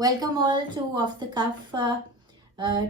Welcome all to Off the Cuff.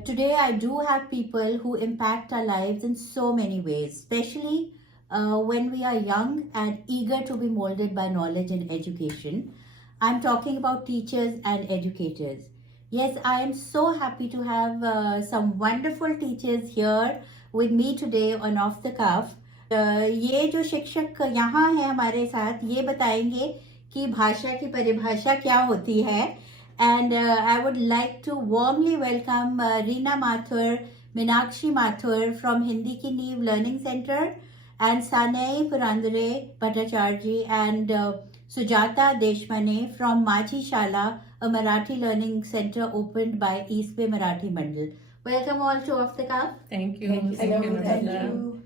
Today, I do have people who impact our lives in so many ways, especially when we are young and eager to be molded by knowledge and education. I'm talking about teachers and educators. Yes, I am so happy to have some wonderful teachers here with me today on Off the Cuff. ये जो शिक्षक यहाँ हैं हमारे साथ ये बताएंगे कि भाषा की परिभाषा क्या होती है. And I would like to warmly welcome Reena Mathur, Meenakshi Mathur from Hindi Ki Neev Learning Center, and Sanay Purandare Bhattacharya and Sujata Deshmane from Majhi Shala, a Marathi learning center opened by East Bay Marathi Mandal. Welcome all to Off the Cuff. Thank you. Thank you.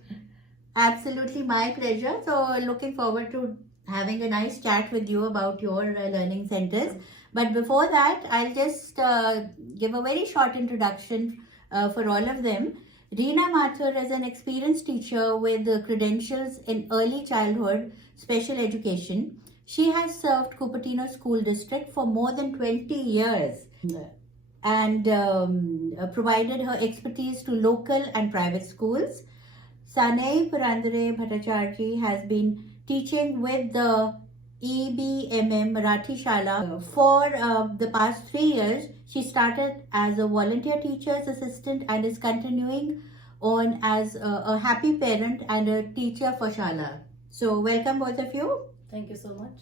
Absolutely my pleasure. So looking forward to having a nice chat with you about your learning centers. But before that, I'll just give a very short introduction for all of them. Reena Mathur is an experienced teacher with credentials in early childhood special education. She has served Cupertino School District for more than 20 years and provided her expertise to local and private schools. Sanay Purandare Bhattacharya has been teaching with the EBMM Marathi Shala for the past 3 years. She started as a volunteer teacher's assistant and is continuing on as a happy parent and a teacher for Shala. So welcome both of you. Thank you so much.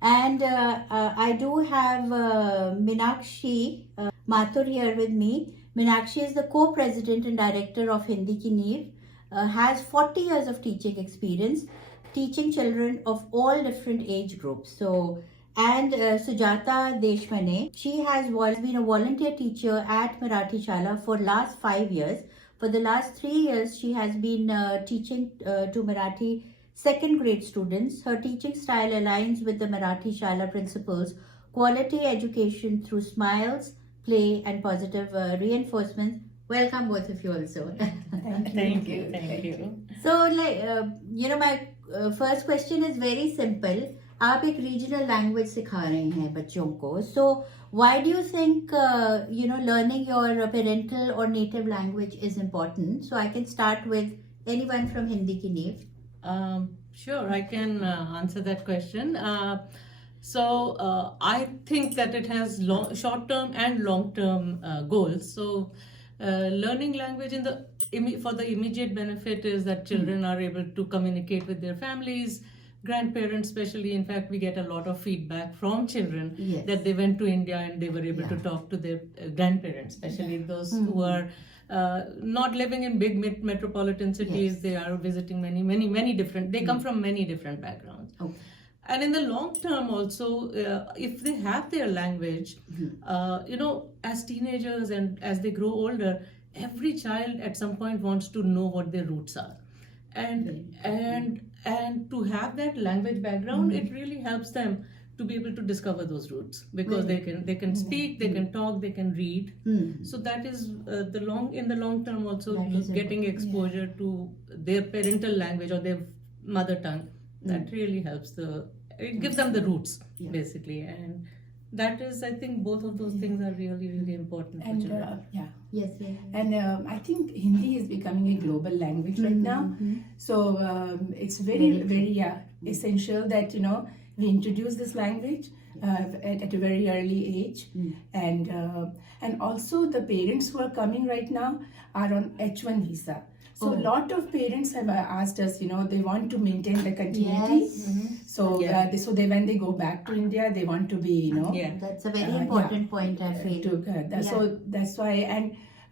And I do have Meenakshi Mathur here with me. Meenakshi is the co-president and director of Hindi Ki Neev, has 40 years of teaching experience, teaching children of all different age groups. So, and Sujata Deshmane, she has been a volunteer teacher at Marathi Shala for last 5 years. For the last 3 years, she has been teaching to Marathi second grade students. Her teaching style aligns with the Marathi Shala principles: quality education through smiles, play, and positive reinforcement. Welcome both of you also. Thank you. So, my first question is very simple. आप एक regional language सिखा रहे हैं बच्चों को. So, why do you think learning your parental or native language is important? So, I can start with anyone from Hindi Ki Neev. Sure, I can answer that question. I think that it has short-term and long-term goals. So, learning language for the immediate benefit is that children are able to communicate with their families, grandparents especially. In fact, we get a lot of feedback from children that they went to India and they were able to talk to their grandparents, especially those who are not living in big metropolitan cities. They are visiting many different, they come from many different backgrounds. Okay. And in the long term also, if they have their language, as teenagers and as they grow older, every child at some point wants to know what their roots are. And to have that language background, it really helps them to be able to discover those roots, because they can speak, they can talk, they can read. So that is in the long term also getting exposure to their parental language or their mother tongue. That really helps it gives them the roots basically, and that is, I think, both of those things are really important for children. Yes. And I think Hindi is becoming a global language right now. So it's very essential that we introduce this language at a very early age, and also the parents who are coming right now are on H1 visa. So a lot of parents have asked us, they want to maintain the continuity. So they when they go back to India, they want to be, That's a very important point, I feel. So that's why,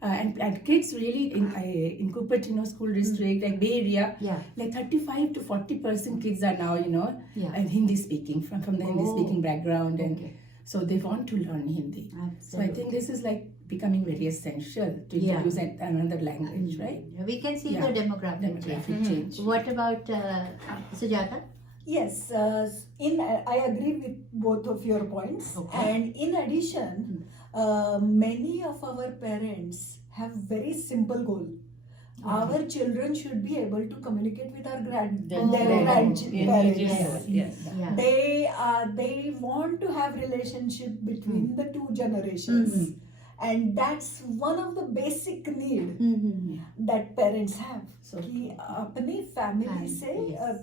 and kids really in Cupertino School District, like Bay Area, like 35 to 40% kids are now, and Hindi speaking from the Hindi speaking background, and so they want to learn Hindi. Absolutely. So I think this is like becoming very essential to introduce another language, right? We can see the demographic change. What about Sujata? Yes, I agree with both of your points. Okay. And in addition, many of our parents have very simple goal. Our children should be able to communicate with our their Indigenous grandparents. yes. Yeah. They want to have relationship between the two generations, and that's one of the basic need that parents have. कि अपनी family से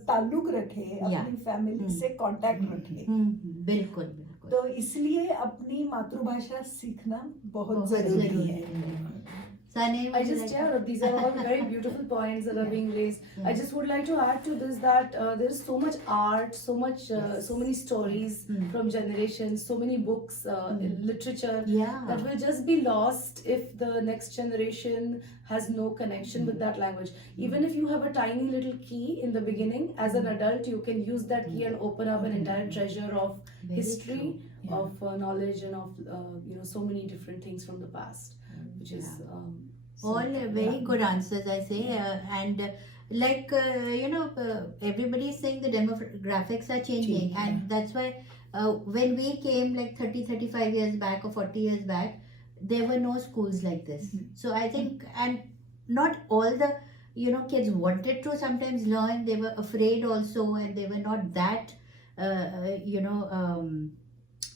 ताल्लुक रखे, अपनी family से contact रखे. बिल्कुल बिल्कुल. तो इसलिए अपनी मातृभाषा सीखना बहुत जरूरी है. I just, yeah, these are all very beautiful points that are being raised. I just would like to add to this that there is so much art, so many stories from generations, so many books, literature that will just be lost if the next generation has no connection with that language. Even if you have a tiny little key in the beginning, as an adult, you can use that key and open up an entire treasure of history, of knowledge, and of so many different things from the past, which is all very good answers, I say, and like everybody is saying the demographics are changing, and that's why when we came like 30-35 years back or 40 years back, there were no schools like this. So I think, and not all the kids wanted to sometimes learn, they were afraid also, and they were not that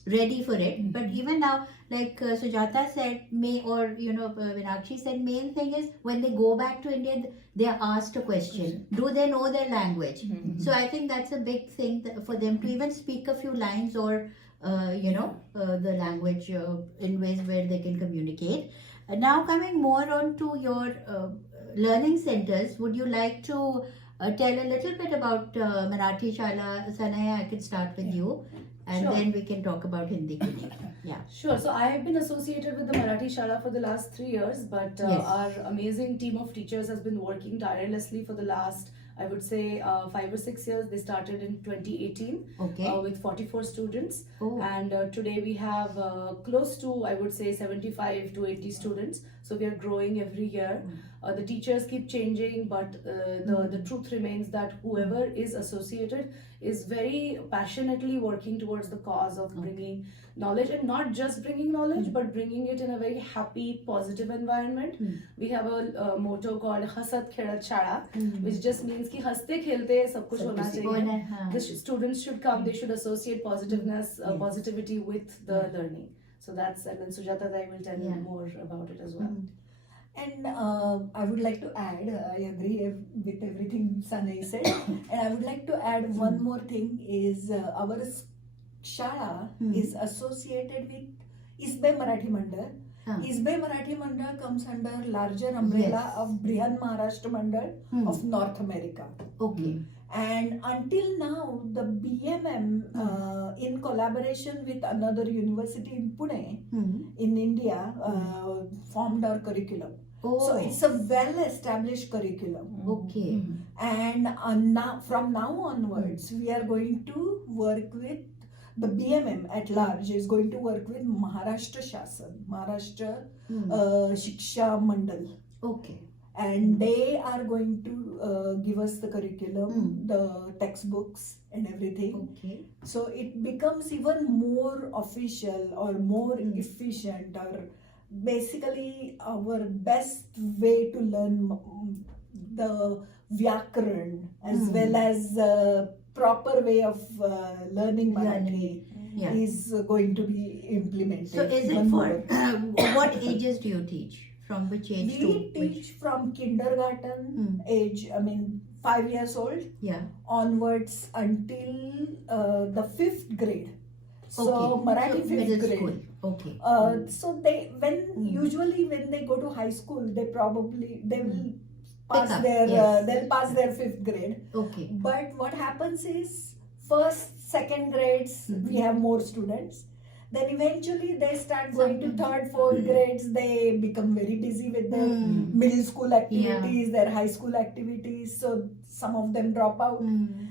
ready for it. But even now, like Sujata said, Vinakshi said, main thing is when they go back to India, they are asked a question: do they know their language? So I think that's a big thing for them to even speak a few lines, or the language in ways where they can communicate. Now coming more on to your learning centers, would you like to tell a little bit about Marathi Shala? Sanaya, I could start with you. And Sure. then we can talk about Hindi Clinic. Yeah. Sure. So I have been associated with the Marathi Shala for the last 3 years, but Yes. our amazing team of teachers has been working tirelessly for the last, I would say, 5 or 6 years. They started in 2018 Okay. with 44 students, Oh. and today we have close to, I would say, 75 to 80 students. So we are growing every year. The teachers keep changing, but the truth remains that whoever is associated is very passionately working towards the cause of bringing knowledge, and not just bringing knowledge, but bringing it in a very happy, positive environment. We have a motto called Hasat Khelat Shala, which just means कि हंसते खेलते सब कुछ होना चाहिए. The students should come, they should associate positiveness, positivity with the learning. So that's, and then Sujata Dai will tell you more about it as well. And I would like to add, I agree with everything Sanay said, and I would like to add one more thing is our Shala is associated with Isbe Marathi Mandal. Isbe Marathi Mandal comes under larger umbrella of Brihan Maharashtra Mandal of North America. Okay. And until now, the BMM, in collaboration with another university in Pune, in India, formed our curriculum. Oh. So it's a well-established curriculum. Okay. And now, from now onwards, we are going to work with the BMM at large is going to work with Maharashtra Shasan, Maharashtra Shiksha Mandal. Okay. And they are going to give us the curriculum, the textbooks and everything. Okay. So it becomes even more official or more efficient, or basically our best way to learn the Vyakaran as well as proper way of learning Marathi is going to be implemented. So is it even for more. what ages do you teach? From which age to We which? teach from kindergarten age, 5 years old Yeah. onwards until the 5th grade. So Okay. Marathi So 5th middle grade. school. Okay. So they usually when they go to high school, they will pass up, their yes. they'll pass their 5th grade. Okay. But what happens is first, second grades we have more students. Then eventually they start going to third, fourth grades. They become very busy with their middle school activities, their high school activities. So some of them drop out,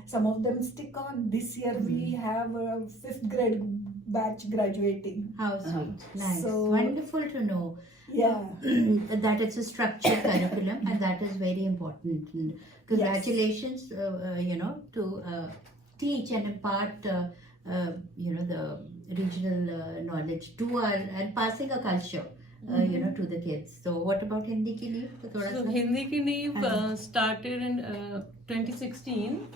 some of them stick on. This year we have a 5th grade batch graduating. How sweet. Nice. So- Wonderful to know. Yeah. That it's a structured curriculum, and that is very important. And congratulations, to teach and impart, the regional knowledge to our, and passing a culture. to the kids. So what about Hindi ki Neev? तो थोड़ा So सा- Hindi Ki Neev started in 2016.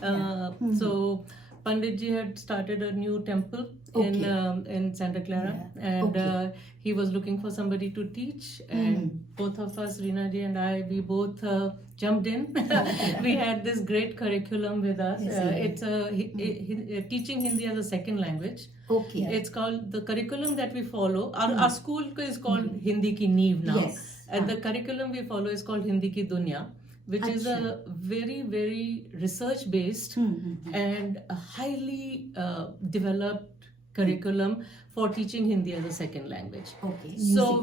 So Pandit ji had started a new temple in Santa Clara, and he was looking for somebody to teach. And both of us, Reena ji and I, we both jumped in. We had this great curriculum with us. It's teaching Hindi as a second language. Okay. It's called the curriculum that we follow. Our school is called Hindi Ki Neev now. Yes. And the curriculum we follow is called Hindi Ki Dunya, which is a very, very research based and a highly developed curriculum for teaching Hindi as a second language. Okay. So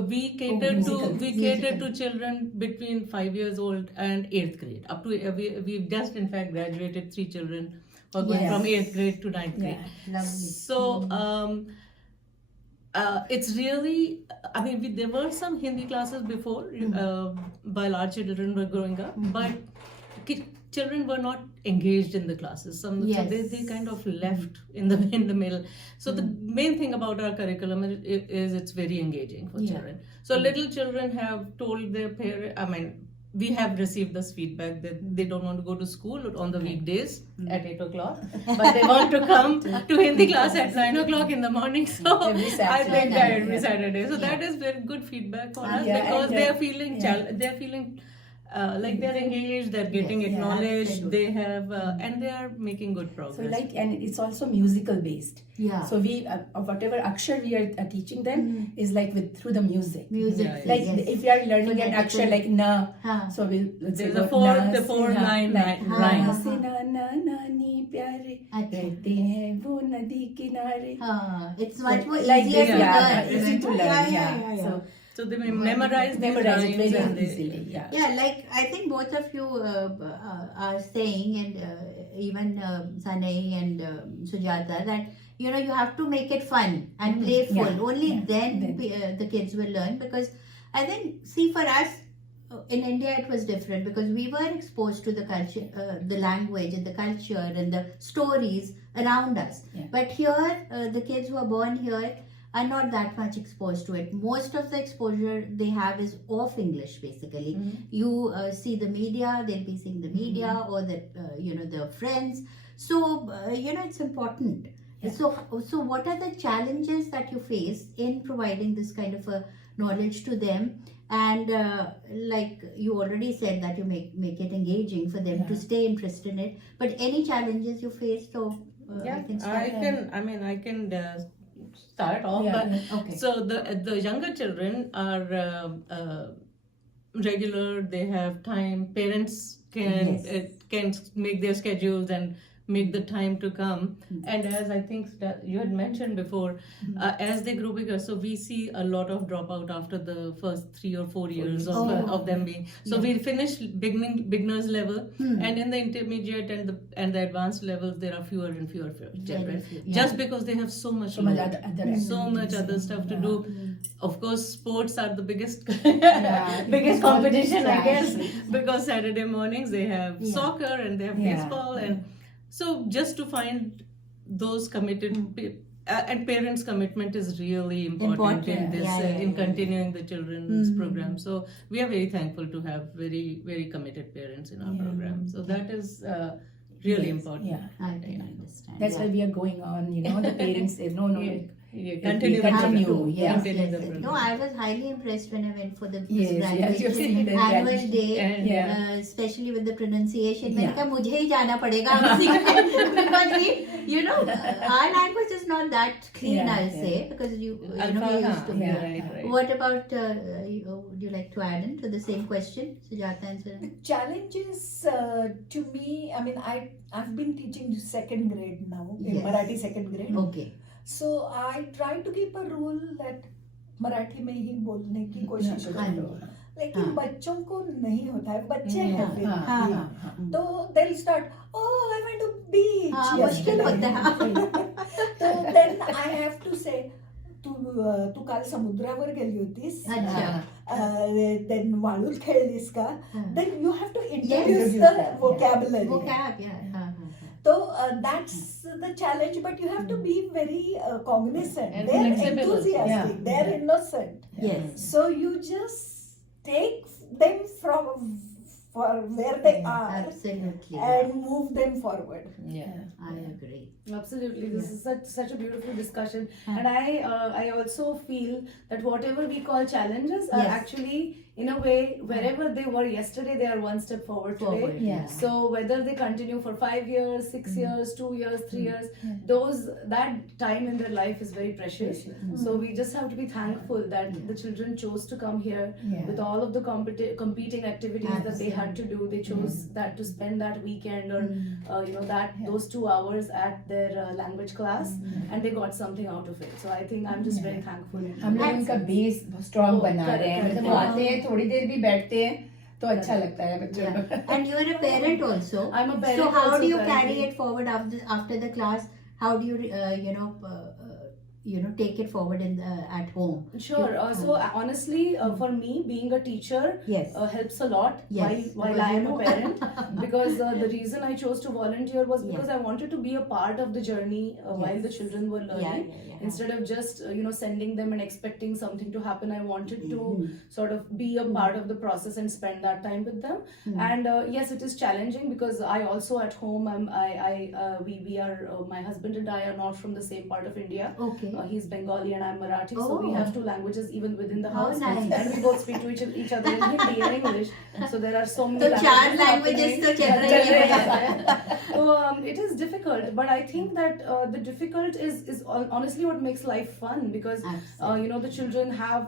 we musical. cater to children between 5 years old and 8th grade. Up to we've just in fact graduated 3 children who are going from 8th grade to 9th grade. Lovely. So it's really, I mean, there were some Hindi classes before while our children were growing up, but children were not engaged in the classes. So they kind of left in the middle. So the main thing about our curriculum is it's very engaging for children. So little children have told their parents, I mean, we have received this feedback that they don't want to go to school on the weekdays at 8 o'clock, but they want to come to Hindi class at 9 o'clock in the morning. So Every I Saturday think night, that every Saturday. So that is very good feedback for us because and, they are feeling they're feeling like they're engaged, they're getting acknowledged, absolutely. they have and they are making good So progress. and it's also musical based. Yeah. So we whatever akshar we are teaching them is like through the music. Music. Yeah, Like yes. if you are learning So an that akshar they like na, so There's say a four line like rhyme. से ना ना नानी प्यारे अच्छा. रहते हैं वो नदी किनारे. It's much more Like easier this, to yeah, learn. easy to learn. Yeah. So So they memorize these memorize it rhymes very and they, easily. Yeah. Yeah, like I think both of you are saying, and even Sanai and Sujata, that you have to make it fun and playful. Yeah, Only yeah, then the kids will learn. Because I think, see, for us in India it was different because we were exposed to the culture, the language and the culture and the stories around us. Yeah. But here, the kids who are born here are not that much exposed to it. Most of the exposure they have is of English, basically. You see the media, they'll be seeing the media or the the friends. So it's important. Yeah. So what are the challenges that you face in providing this kind of a knowledge to them? And like you already said that you make it engaging for them to stay interested in it. But any challenges you faced? So yeah, I can start. I can start off. Yeah. But Okay. so the younger children are regular. They have time. Parents can make their schedules and make the time to come. And as I think that you had mentioned before, as they grow bigger, so we see a lot of dropout after the first 3 or 4 years of them being. So we finish beginners level, and in the intermediate and the advanced levels, there are fewer and fewer children, just because they have so much So much load, other so much activities. other stuff to do. Of course, sports are the biggest Yeah. biggest competition, I guess, Exactly. because Saturday mornings they have soccer and they have baseball, and so just to find those committed and parents' commitment is really important in this in continuing the children's program. So we are very thankful to have very, very committed parents in our program. So that is really important. Yeah. I can understand. That's why we are going on. The parents say no. Continue the Continue, program. yes, Continue the Yes. program. No, I was highly impressed when I went for the Yes, yes, you've seen the annual graduation. day, And, especially with the pronunciation. मैंने Yeah. कहा मुझे ही जाना पड़ेगा because our language is not that clean. Yeah, I'll yeah. say because we Alpha, used to. yeah, right. What about would you like to add in to the same question, Sujata and Saran? Challenges to me, I mean, I've been teaching second grade now, in Yes. Marathi second grade. Okay. So I try to keep a rule that Marathi में ही बोलने की कोशिश हाँ करो, लेकिन हाँ. बच्चों को नहीं होता है. बच्चे हैं हाँ, फिर हाँ, हाँ, हाँ, हाँ. तो they'll start, oh I went to beach हाँ, मुश्किल होता है. तो then I have to say, तू काल समुद्रावर गेली होतीस, अच्छा. then वाळूत खेळलीस का, हाँ. then you have to Yes. introduce the vocabulary. वो क्या हाँ. So that's the challenge, but you have to be very cognizant. And They're flexible also. enthusiastic, they're innocent. Yes. So you just take them from for where they are Absolutely. and move them forward. Yeah. I agree. Absolutely, this is such a beautiful discussion, Yeah. and I also feel that whatever we call challenges are Yes. actually, in a way, wherever they were yesterday, they are one step forward today. Forward. Yeah. So whether they continue for 5 years, 6 years, 2 years, 3 years, that time in their life is very precious. So we just have to be thankful that the children chose to come here Yeah. with all of the competing activities that they had to do. They chose that to spend that weekend or those 2 hours at their language class, and they got something out of it. So I think I'm just very thankful. हम लोग उनका base strong बना रहे हैं, correct, मतलब वो आते हैं थोड़ी देर भी बैठते हैं तो अच्छा लगता है बच्चों को. Yeah. And you're a parent also. I'm a parent So how also do you currently. carry it forward after the class? How do you take it forward at home? Sure. So honestly, for me, being a teacher Yes. helps a lot Yes, while because I you am a know. parent. Because the reason I chose to volunteer was Yeah. because I wanted to be a part of the journey while the children were learning. Yeah. Instead of just sending them and expecting something to happen, I wanted to Mm-hmm. sort of be a part of the process and spend that time with them. And yes, it is challenging because I also at home we are my husband and I are not from the same part of India. Okay. He's Bengali and I'm Marathi, so we Oh. have 2 languages even within the How house. nice. And we both speak to each other in Hindi and English. So there are so many So 4 languages to चल रही है. So it is difficult, but I think that the difficult is honestly what makes life fun, because the children have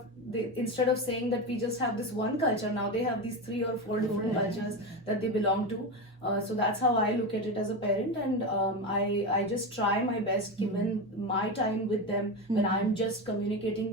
instead of saying that we just have this one culture, now they have these 3 or 4 different cultures that they belong to. So that's how I look at it as a parent, and I just try my best given my time with them. When I'm just communicating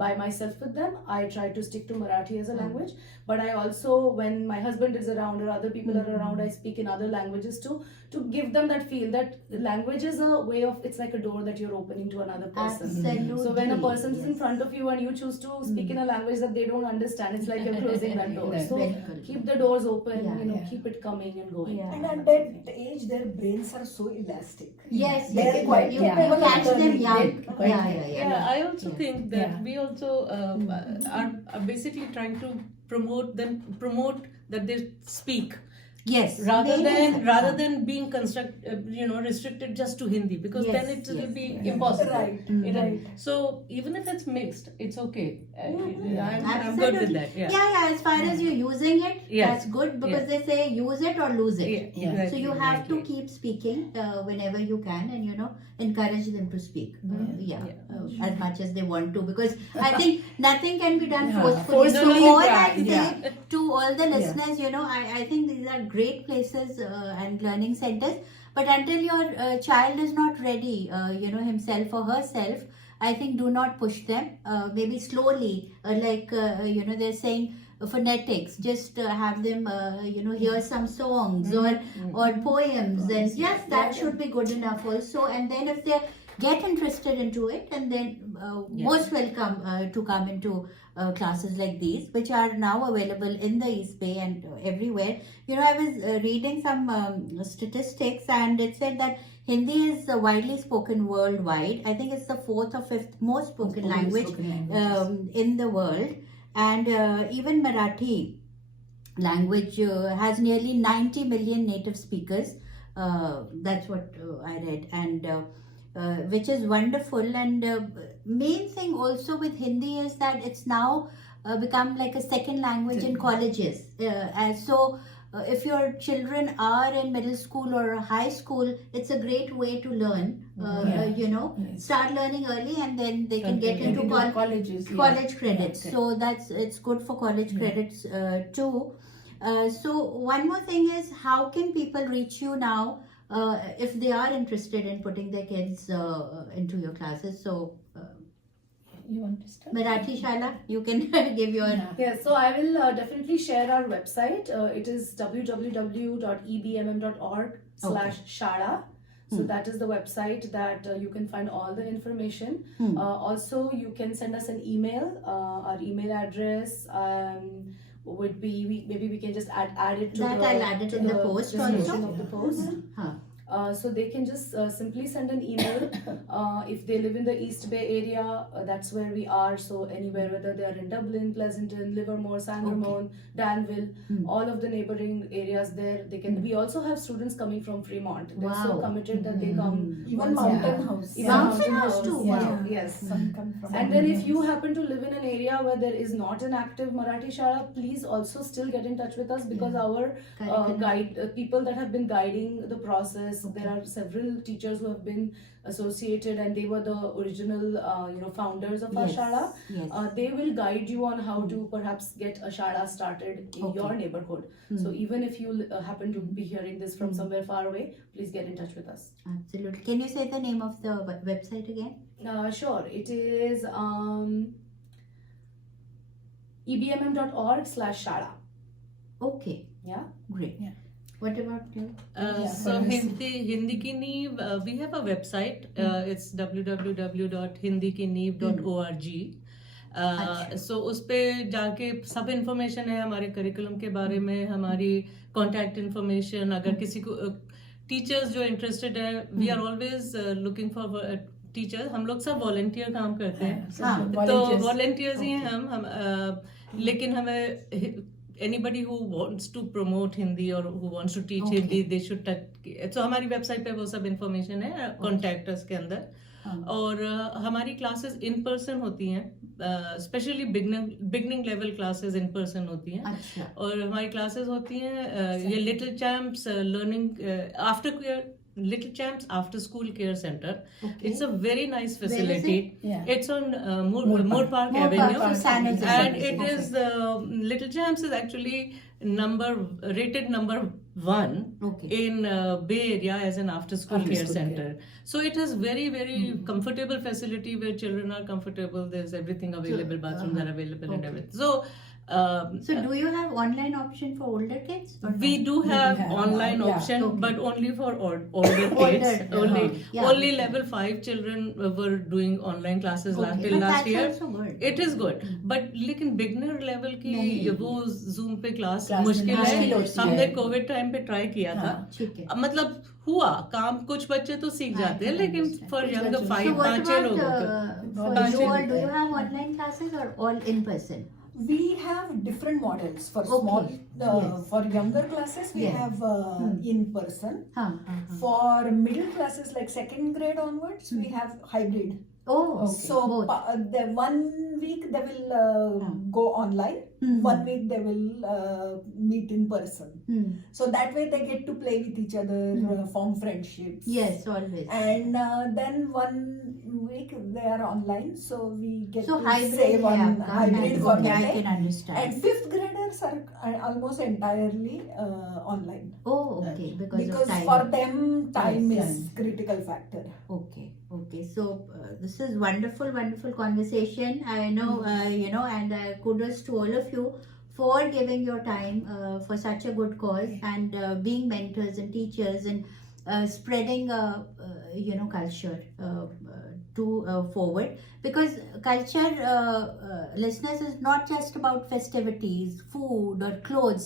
by myself with them, I try to stick to Marathi as a language, but I also, when my husband is around or other people are around, I speak in other languages too, to give them that feel that language is a way of, it's like a door that you're opening to another person. Absolutely. So when a person is in Yes. front of you and you choose to speak in a language that they don't understand, it's like you're closing that door. So Very good. keep the doors open, Yeah. keep it coming and going. Yeah. And at that age, their brains are so elastic. Yes. They're quite You capable catch of them learning. young. Yeah. Yeah, I also Yeah. think that Yeah. we also are basically trying to promote that they speak Yes. rather Very than being restricted just to Hindi, because Yes, then it will yes. be impossible. Right, Right. So even if it's mixed, it's okay. I'm good with that. Yeah. As far as you're using it, Yes. that's good, because they say use it or lose it. Yeah, exactly, So you have to exactly. keep speaking whenever you can, and encourage them to speak. As much as they want to, because I think nothing can be done forcefully. So Forcefully, all yeah, I say yeah. to all the listeners, I think these are great places and learning centers. But until your child is not ready, himself or herself, I think do not push them. Maybe slowly, they're saying phonetics. Just have them, hear some songs or poems, and yes, that should be good enough also. And then if they get interested into it, and then most welcome to come into classes like these, which are now available in the East Bay and everywhere. I was reading some statistics, and it said that Hindi is widely spoken worldwide. I think it's the 4th or 5th most spoken language in the world. And even Marathi language has nearly 90 million native speakers. That's what I read, and which is wonderful. And main thing also with Hindi is that it's now become like a second language in colleges. And so if your children are in middle school or high school, it's a great way to learn. Start learning early, and then they can get into colleges. college credits. Okay. So it's good for college credits too. So one more thing is, how can people reach you now if they are interested in putting their kids into your classes? So You want to start? Marathi Shala, you can give your Yeah, so I will definitely share our website. It is www.ebmm.org/shala. So that is the website that you can find all the information. Also, you can send us an email. Our email address would be, maybe we can just add it to That I'll add it in the post description also. of the post. So they can just simply send an email. If they live in the East Bay area, that's where we are. So anywhere, whether they are in Dublin, Pleasanton, Livermore, San Ramon, Danville, all of the neighboring areas there, they can. We also have students coming from Fremont. They're so Wow. committed that they come. Even once- Mountain House. Even Mountain House too, Yeah. wow. Yes. Some come from And then if Mountain you House. happen to live in an area where there is not an active Marathi Shala, please also still get in touch with us, because our Curriculum. people that have been guiding the process, there are several teachers who have been associated, and they were the original founders of our Yes, Shala. yes. They will guide you on how to perhaps get a Shala started in your neighborhood. So even if you happen to be hearing this from somewhere far away, please get in touch with us. Absolutely. Can you say the name of the website again? Sure, it is ebmm.org/shala. Okay, Yeah. great. Yeah. What about you? So Hindi Ki Neev, we have a website. It's www.hindikiniv.org. सो उस पे जाके सब information है हमारे curriculum के बारे में, हमारी कॉन्टैक्ट इंफॉर्मेशन. अगर किसी को टीचर्स जो इंटरेस्टेड है, we are always looking for teacher. हम लोग सब वॉलंटियर काम करते हैं, हाँ, तो वॉलंटियर्स ही हैं हम लेकिन हमें anybody who wants to promote Hindi or who wants to teach Hindi, they should touch. So हमारी वेबसाइट पे वो सब इंफॉर्मेशन है, कॉन्टैक्ट अस के अंदर. और हमारी क्लासेस इन पर्सन होती हैं, specially beginning level classes in person होती हैं. अच्छा. और हमारी क्लासेस होती हैं ये little champs learning Little Champs After School Care Center. Okay. It's a very nice Where is facility. Yeah. It's on Moore Park Moore Avenue. Park, San Jose. And Okay. it is Little Champs is actually rated number 1 Okay. in Bay Area as an after school care After-school center. So it has very comfortable facility where children are comfortable. There's everything available, bathrooms are available and Okay. everything. So So do you have online option for older kids? or we not? do have have, online yeah. option, Okay. but only for older kids. Older, yeah. Only level 5 children were doing online classes Okay. till But last that's year. also good. It is good, but लेकिन beginner level की नहीं। वो Zoom पे class Class मुश्किल में है. मुश्किल होती हमने है। कोविड टाइम पे ट्राई किया था. ठीक है. मतलब हुआ काम, कुछ बच्चे तो सीख जाते हैं, लेकिन understand. for younger बच्चे- 5 So what 5 about लोगों को for पाँच you all? लोग Do you have online classes or all in person? We have different models for Okay. small, Yes. for younger classes. We Yeah. have in person. हाँ. For middle classes, like second grade onwards, we have hybrid. Oh, okay. So Both. the 1 week they will go online. Hmm. 1 week they will meet in person. Hmm. So that way they get to play with each other, form friendships. Yes, always. And then 1 week they are online, so we get So to hybrid, save on yeah, hybrid for yeah, I the day. can understand. And 5th graders are almost entirely online. Oh, okay, because of Because time. for them time Yes, is critical factor. Okay. So this is wonderful conversation. I know, and kudos to all of you for giving your time for such a good cause and being mentors and teachers and spreading, culture forward. Because culture, listeners, is not just about festivities, food or clothes.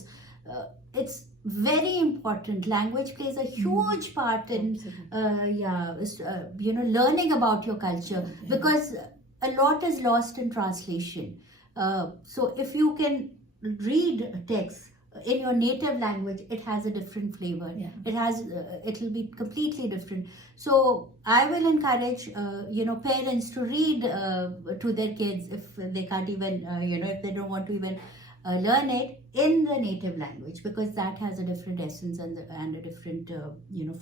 It's very important. Language plays a huge part in learning about your culture, because a lot is lost in translation. So if you can read text in your native language, it has a different flavor. Yeah. It will be completely different. So I will encourage parents to read to their kids if they can't even if they don't want to even learn it in the native language, because that has a different essence and a different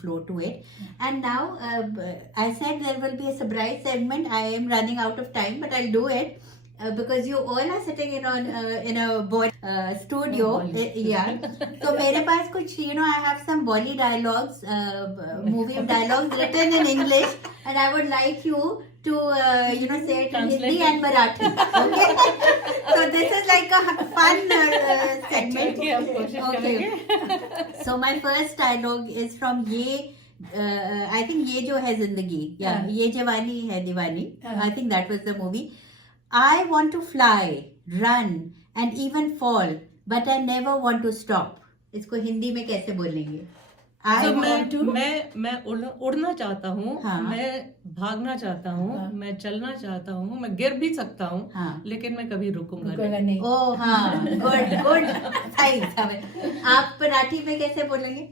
flow to it. And now I said there will be a surprise segment. I am running out of time, but I'll do it because you all are sitting in a Bolly studio. Yeah. So मेरे पास कुछ I have some Bolly dialogues, movie dialogues written in English, and I would like you to say it in Hindi and Marathi. Okay. So this is like a fun segment. Okay. So my first dialogue is from I think Ye Jo Hai Zindagi. Yeah. Ye Jawani Hai Diwani. I think that was the movie. I want to fly, run, and even fall, but I never want to stop. इसको हिंदी में कैसे बोलेंगे? I तो want to. मैं उड़ना चाहता हूँ, हाँ. मैं भागना चाहता हूँ, मैं चलना चाहता हूँ, मैं गिर भी सकता हूँ, हाँ. लेकिन मैं कभी रुकूंगा रुकूंगा नहीं. नहीं. ओ हाँ, गुड सही समझ. आप मराठी में कैसे बोलेंगे?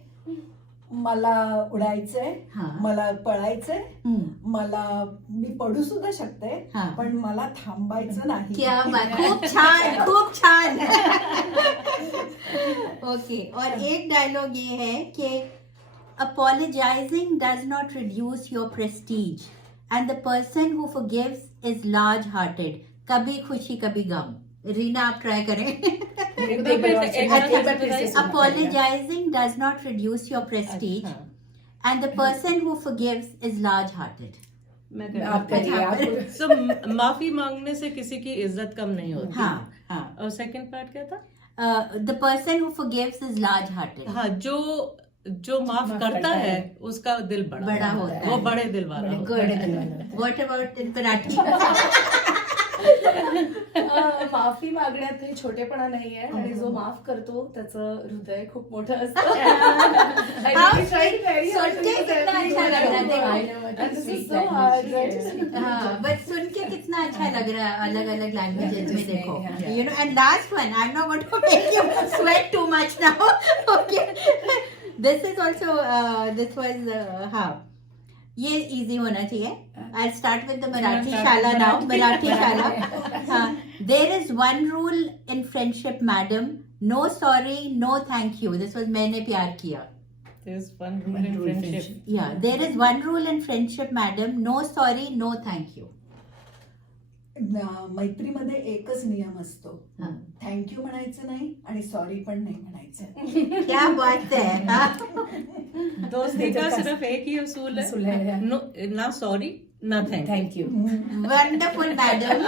मला उडायचंय, हा. मला पळायचंय, हम्म. मी पडू सुद्धा शकते, हा. पण मला थांबायचं नाही. क्या बात, खूप छान, खूप छान. ओके, और एक डायलॉग ये है कि apologizing does not reduce your prestige and the person who forgives is large hearted. कभी खुशी कभी गम. रीना आप ट्राई करें. Apologizing does not reduce your prestige and the person who forgives is large hearted. मैं आप करिए, आप. So, माफी मांगने से किसी की इज्जत कम नहीं होती. हाँ हाँ. और सेकंड पार्ट क्या था? The person who forgives is large hearted. हाँ, जो माफ करता है उसका दिल बड़ा होता है. वो बड़े दिल वाला होता है. Good. What about in Marathi? माफी मागण्यात काही छोटेपणा नाहीये आणि जो माफ करतो त्याचं हृदय खूप मोठं असतं. हाँ, बट सुन के कितना अच्छा लग रहा है अलग अलग लैंग्वेजेस में. देखो, you know, and last one, I'm not going to make you sweat too much now. Okay, this is also this was हाँ, ये इजी होना चाहिए. I'll start with the Marathi Shala now. Marathi Shala. हाँ, there is one rule in friendship, madam. No sorry, no thank you. This was मैंने प्यार किया. There's one rule in friendship. Yeah, there is one rule in friendship, madam. No sorry, no thank you. मैत्रीमध्ये एकच नियम असतो, हा. Thank you म्हणायचं नाही आणि सॉरी पण नाही म्हणायचं. क्या बात है. हाँ? दोस्ती का सिर्फ एक ही उसूल है, ना सॉरी ना thank you. Wonderful, madam.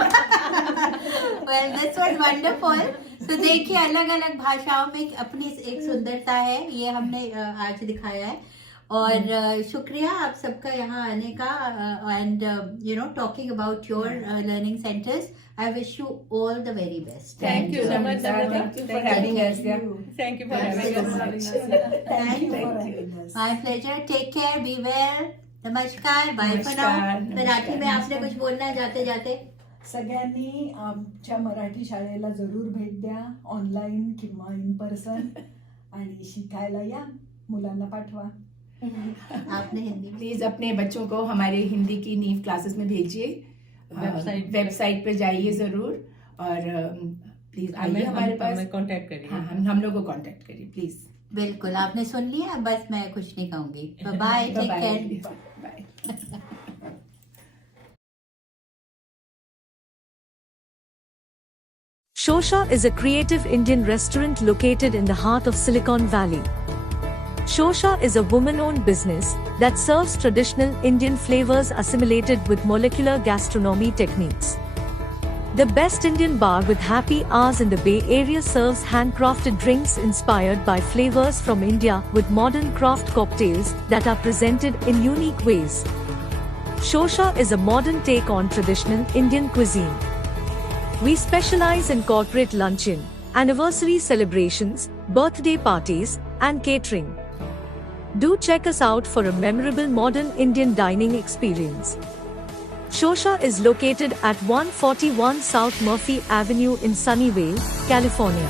Well, this was wonderful. तो देखिए, अलग अलग भाषाओं में अपनी एक सुंदरता है, ये हमने आज दिखाया है. और शुक्रिया आप सबका यहाँ आने का. And you know, talking about your learning centres. I wish you all the very best. Thank you so much, Thank you for having us. Thank you for having us. Thank you. My pleasure. Take care. Be well. नमस्कार. Bye for now. Marathi में आपने कुछ बोलना है जाते जाते? सगळ्यांनी आमच्या मराठी शाळेला जरूर भेट द्या, ऑनलाईन किंवा इन पर्सन, आणि शिकायला या. मुलांना पाठवा. आपने हिंदी में? प्लीज अपने बच्चों को हमारे हिंदी की नीव क्लासेस में भेजिए. वेबसाइट पे जाइए जरूर, और प्लीज आइए हमारे पास. कांटेक्ट करिए. हाँ, हम लोग को कांटेक्ट करिए प्लीज. बिल्कुल, आपने सुन लिया. बस मैं कुछ नहीं कहूंगी. Bye. Take care. Bye. Shosha is a creative Indian restaurant located in the heart of Silicon Valley. Shosha is a woman-owned business that serves traditional Indian flavors assimilated with molecular gastronomy techniques. The best Indian bar with happy hours in the Bay Area serves handcrafted drinks inspired by flavors from India with modern craft cocktails that are presented in unique ways. Shosha is a modern take on traditional Indian cuisine. We specialize in corporate luncheon, anniversary celebrations, birthday parties, and catering. Do check us out for a memorable modern Indian dining experience. Shosha is located at 141 South Murphy Avenue in Sunnyvale, California.